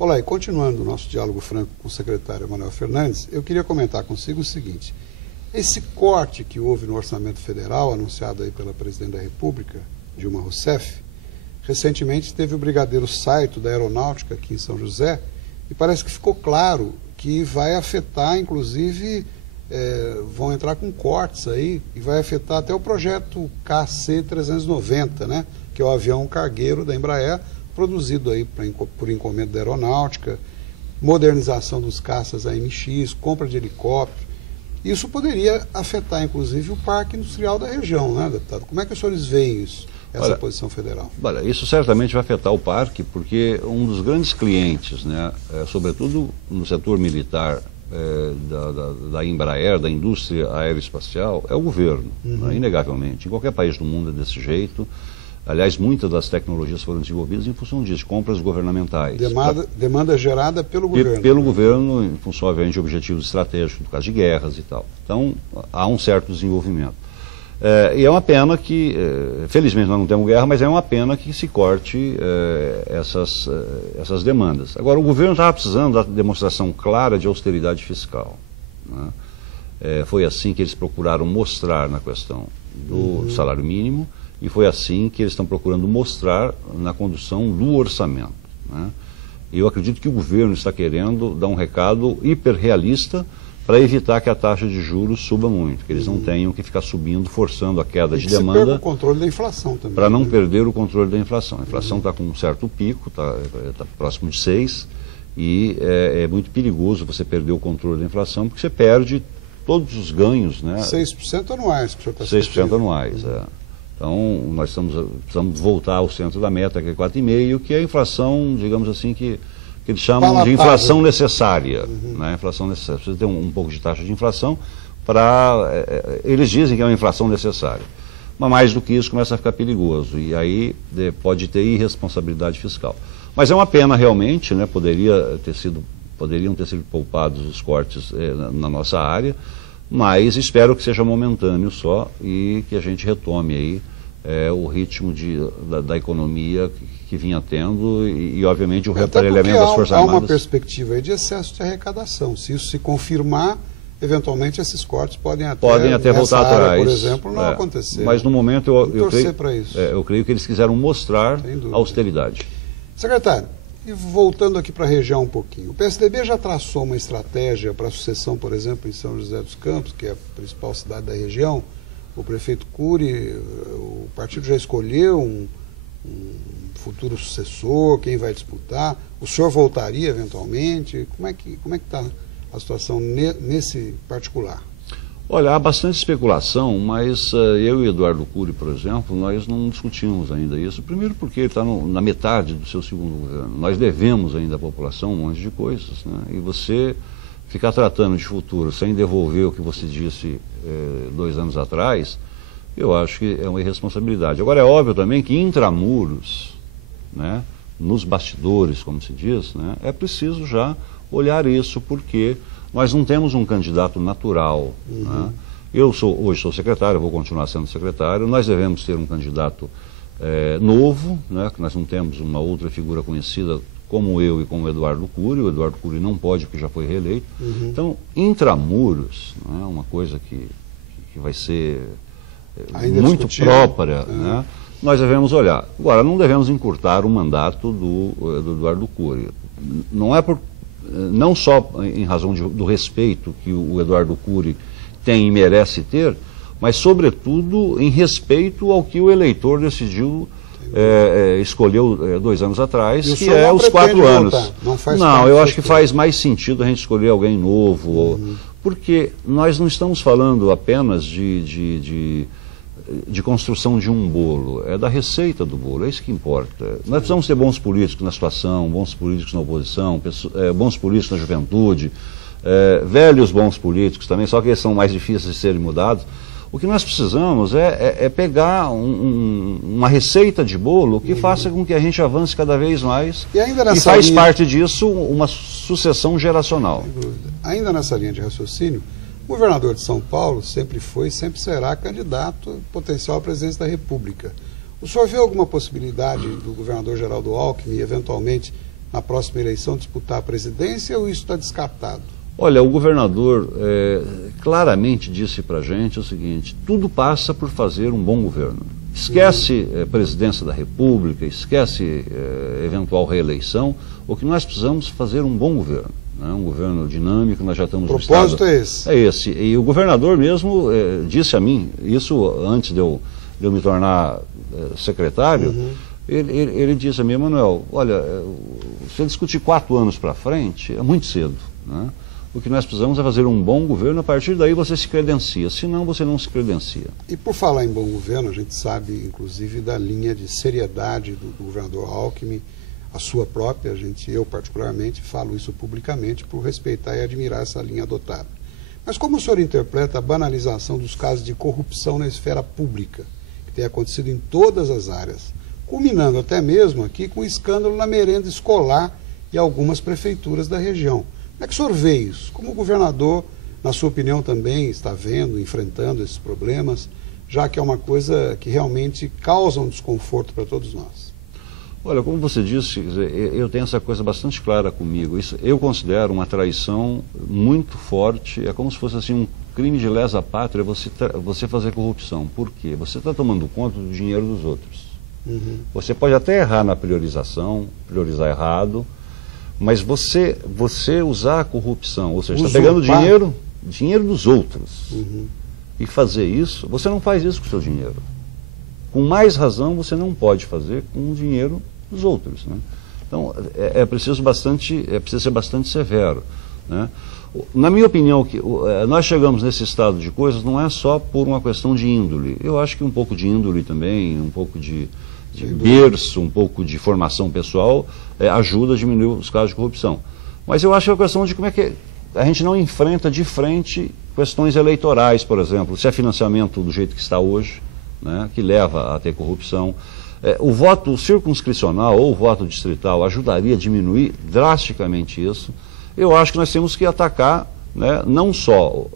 Olá, e continuando o nosso diálogo franco com o secretário Manuel Fernandes, eu queria comentar consigo o seguinte: esse corte que houve no orçamento federal, anunciado aí pela presidente da República, Dilma Rousseff, recentemente teve o brigadeiro Saito da Aeronáutica aqui em São José, e parece que ficou claro que vai afetar, inclusive, vão entrar com cortes aí, e vai afetar até o projeto KC-390, né, que é o avião cargueiro da Embraer, produzido aí por encomenda da Aeronáutica, modernização dos caças AMX, compra de helicóptero. Isso poderia afetar, inclusive, o parque industrial da região, né, deputado? Como é que os senhores veem isso, essa posição federal? Olha, isso certamente vai afetar o parque, porque um dos grandes clientes, né, sobretudo no setor militar da Embraer, da indústria aeroespacial, é o governo, né, inegavelmente. Em qualquer país do mundo é desse jeito. Aliás, muitas das tecnologias foram desenvolvidas em função disso, compras governamentais. Demanda gerada pelo governo. Pelo governo, em função, obviamente, de objetivos estratégicos, no caso de guerras e tal. Então, há um certo desenvolvimento. E é uma pena que, felizmente nós não temos guerra, mas é uma pena que se corte essas demandas. Agora, o governo estava precisando da demonstração clara de austeridade fiscal, né? Foi assim que eles procuraram mostrar na questão do salário mínimo, e foi assim que eles estão procurando mostrar na condução do orçamento, né? Eu acredito que o governo está querendo dar um recado hiperrealista para evitar que a taxa de juros suba muito, que eles não tenham que ficar subindo, forçando a queda de demanda. Perca o controle da inflação também. Para não perder o controle da inflação. A inflação está com um certo pico, está próximo de 6, e é muito perigoso você perder o controle da inflação, porque você perde todos os ganhos, né? 6% anuais que o senhor está 6% anuais, Então, nós precisamos voltar ao centro da meta, que é 4,5%, que é a inflação, digamos assim, que eles chamam de inflação necessária. Né? Inflação necessária. Precisa ter um pouco de taxa de inflação para... eles dizem que é uma inflação necessária. Mas mais do que isso começa a ficar perigoso. E aí pode ter irresponsabilidade fiscal. Mas é uma pena realmente, né? Poderiam ter sido poupados os cortes na nossa área, mas espero que seja momentâneo só e que a gente retome aí o ritmo da economia que vinha tendo e obviamente, o reparelhamento das Forças Armadas. Há uma perspectiva aí de excesso de arrecadação. Se isso se confirmar, eventualmente esses cortes podem até voltar atrás, por exemplo, não acontecer. Mas no momento eu creio que eles quiseram mostrar austeridade. Secretário, e voltando aqui para a região um pouquinho, o PSDB já traçou uma estratégia para a sucessão, por exemplo, em São José dos Campos, que é a principal cidade da região. O prefeito Cury, o partido já escolheu um futuro sucessor, quem vai disputar. O senhor voltaria eventualmente? Como é que está a situação nesse particular? Olha, há bastante especulação, mas eu e Eduardo Cury, por exemplo, nós não discutimos ainda isso. Primeiro porque ele está na metade do seu segundo governo. Nós devemos ainda à população um monte de coisas, né? E você ficar tratando de futuro sem devolver o que você disse 2 anos atrás, eu acho que é uma irresponsabilidade. Agora, é óbvio também que intramuros, né, nos bastidores, como se diz, né, é preciso já olhar isso, porque nós não temos um candidato natural. Né? Eu hoje sou secretário, vou continuar sendo secretário. Nós devemos ter um candidato novo, né? Que nós não temos uma outra figura conhecida como eu e como o Eduardo Cury. O Eduardo Cury não pode, porque já foi reeleito. Então, intramuros, né? Uma coisa que vai ser muito própria, né? Nós devemos olhar. Agora, não devemos encurtar o mandato do Eduardo Cury. Não só em razão do respeito que o Eduardo Cury tem e merece ter, mas sobretudo em respeito ao que o eleitor decidiu, escolheu 2 anos atrás, que é os 4 anos. Não, eu acho que faz mais sentido a gente escolher alguém novo, porque nós não estamos falando apenas de construção de um bolo, é da receita do bolo, é isso que importa. Nós precisamos ter bons políticos na situação, bons políticos na oposição, bons políticos na juventude, velhos bons políticos também, só que eles são mais difíceis de serem mudados. O que nós precisamos é pegar uma receita de bolo que faça com que a gente avance cada vez mais e faz parte disso uma sucessão geracional. Ainda nessa linha de raciocínio, o governador de São Paulo sempre foi e sempre será candidato potencial à presidência da República. O senhor vê alguma possibilidade do governador Geraldo Alckmin, eventualmente, na próxima eleição, disputar a presidência, ou isso está descartado? Olha, o governador claramente disse para a gente o seguinte: tudo passa por fazer um bom governo. Esquece presidência da República, esquece eventual reeleição. O que nós precisamos é fazer um bom governo, né? Um governo dinâmico. Nós já estamos no estado. O propósito é esse? É esse. E o governador mesmo disse a mim, isso antes de eu me tornar secretário, ele disse a mim: Manuel, olha, se discutir 4 anos para frente, é muito cedo, né? O que nós precisamos é fazer um bom governo, a partir daí você se credencia, senão você não se credencia. E por falar em bom governo, a gente sabe, inclusive, da linha de seriedade do governador Alckmin, a sua própria, eu particularmente falo isso publicamente por respeitar e admirar essa linha adotada. Mas como o senhor interpreta a banalização dos casos de corrupção na esfera pública, que tem acontecido em todas as áreas, culminando até mesmo aqui com o escândalo na merenda escolar e algumas prefeituras da região? Como é que o senhor vê isso? Como o governador, na sua opinião, também está vendo, enfrentando esses problemas, já que é uma coisa que realmente causa um desconforto para todos nós? Olha, como você disse, eu tenho essa coisa bastante clara comigo. Isso eu considero uma traição muito forte. É como se fosse assim um crime de lesa pátria você fazer corrupção. Por quê? Você está tomando conta do dinheiro dos outros. Você pode até errar na priorização, priorizar errado, mas você usar a corrupção, ou seja, está pegando dinheiro dos outros e fazer isso, você não faz isso com o seu dinheiro. Com mais razão, você não pode fazer com o dinheiro dos outros, né? Então, é preciso ser bastante severo, né? Na minha opinião, nós chegamos nesse estado de coisas não é só por uma questão de índole. Eu acho que um pouco de índole também, um pouco de berço, um pouco de formação pessoal ajuda a diminuir os casos de corrupção. Mas eu acho que é a questão de como é que a gente não enfrenta de frente questões eleitorais, por exemplo, se é financiamento do jeito que está hoje, né, que leva a ter corrupção. O voto circunscricional ou o voto distrital ajudaria a diminuir drasticamente isso. Eu acho que nós temos que atacar, né, não só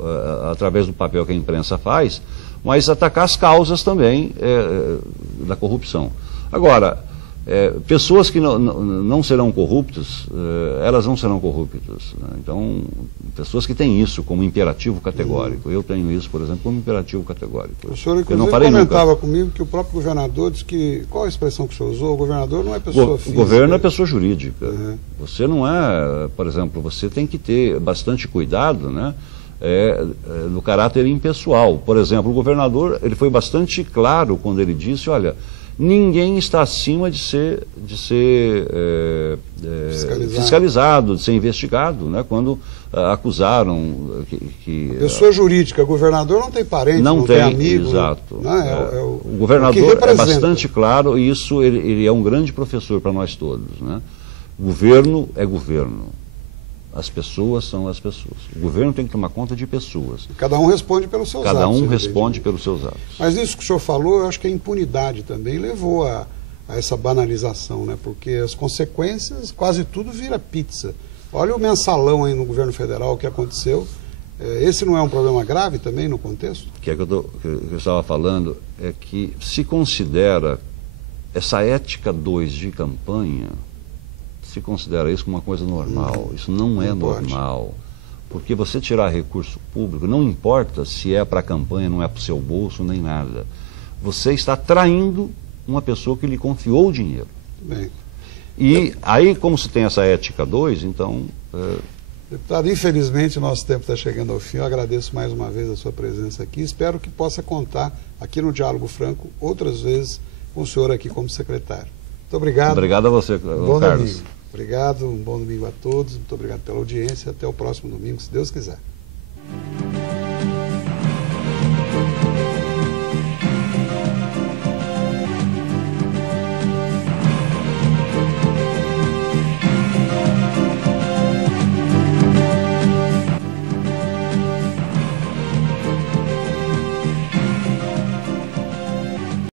através do papel que a imprensa faz, mas atacar as causas também da corrupção. Agora, pessoas que não serão corruptas, elas não serão corruptas, né? Então, pessoas que têm isso como imperativo categórico. Eu tenho isso, por exemplo, como imperativo categórico. O senhor, inclusive, comentava comigo que o próprio governador disse que... Qual a expressão que o senhor usou? O governador não é pessoa física. O governo é pessoa jurídica. Você não é... Por exemplo, você tem que ter bastante cuidado, né, no caráter impessoal. Por exemplo, o governador, ele foi bastante claro quando ele disse: olha, ninguém está acima de ser fiscalizado, de ser investigado, né? Quando acusaram que pessoa jurídica, governador não tem parente, não tem amigo. Exato. Né? O governador é bastante claro, e isso ele é um grande professor para nós todos, né? Governo é governo. As pessoas são as pessoas. O governo tem que tomar conta de pessoas. Cada um responde pelos seus atos. Cada um responde pelos seus atos. Mas isso que o senhor falou, eu acho que a impunidade também levou a essa banalização, né? Porque as consequências, quase tudo vira pizza. Olha o mensalão aí no governo federal, o que aconteceu. Esse não é um problema grave também no contexto? O que eu estava falando é que se considera essa ética 2 de campanha, se considera isso como uma coisa normal. Isso não é normal. Porque você tirar recurso público, não importa se é para a campanha, não é para o seu bolso, nem nada. Você está traindo uma pessoa que lhe confiou o dinheiro. Bem, e aí, como se tem essa ética 2, então... Deputado, infelizmente o nosso tempo está chegando ao fim. Eu agradeço mais uma vez a sua presença aqui. Espero que possa contar aqui no Diálogo Franco outras vezes com o senhor aqui como secretário. Muito obrigado. Obrigado a você, bom Carlos. Domingo. Obrigado, um bom domingo a todos. Muito obrigado pela audiência. Até o próximo domingo, se Deus quiser.